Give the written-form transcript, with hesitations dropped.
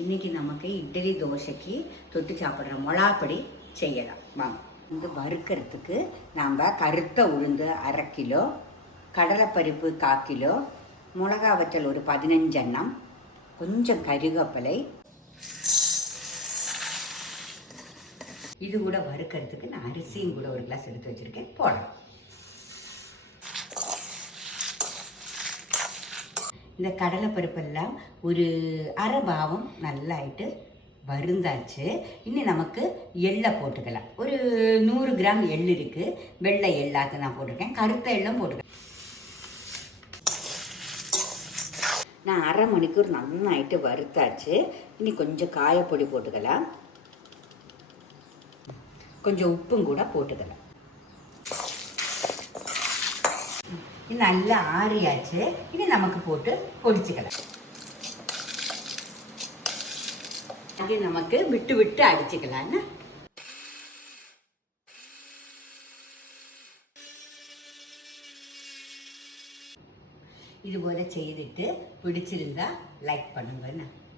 இன்றைக்கி நமக்கு இட்லி தோசைக்கு தொட்டு சாப்பிட்ற மிளகாப்பொடி செய்யலாம் வாங்க. இந்த வறுக்கிறதுக்கு நாம் கருத்த உளுந்து 1/2 கிலோ, கடலைப்பருப்பு 1/4 கிலோ, மிளகா வற்றல் ஒரு 15 எண்ணம், கொஞ்சம் கருவேப்பிலை, இது கூட வறுக்கிறதுக்கு நான் அரிசியும் கூட 1 கிளாஸ் எடுத்து வச்சுருக்கேன், போடலாம். இந்த கடலைப்பருப்பெல்லாம் ஒரு அரை பாவம் நல்லாயிட்டு வருந்தாச்சு. இன்னும் நமக்கு எள்ளை போட்டுக்கலாம். ஒரு 100 கிராம் எள் இருக்குது. வெள்ளை எள்ளாக்கு நான் போட்டிருக்கேன், கருத்த எள்ளும் போட்டுருக்கேன். நான் அரை மணிக்கூர் நல்லாயிட்டு வறுத்தாச்சு. இனி கொஞ்சம் காயப்பொடி போட்டுக்கலாம், கொஞ்சம் உப்பும் கூட போட்டுக்கலாம். நல்லா ஆறியாச்சு. இனி நமக்கு போட்டு பொடிச்சுக்கலாம். அது நமக்கு விட்டு விட்டு அடிச்சுக்கலாம். இது போல செய்துட்டு பிடிச்சிருந்தா லைக் பண்ணுங்க.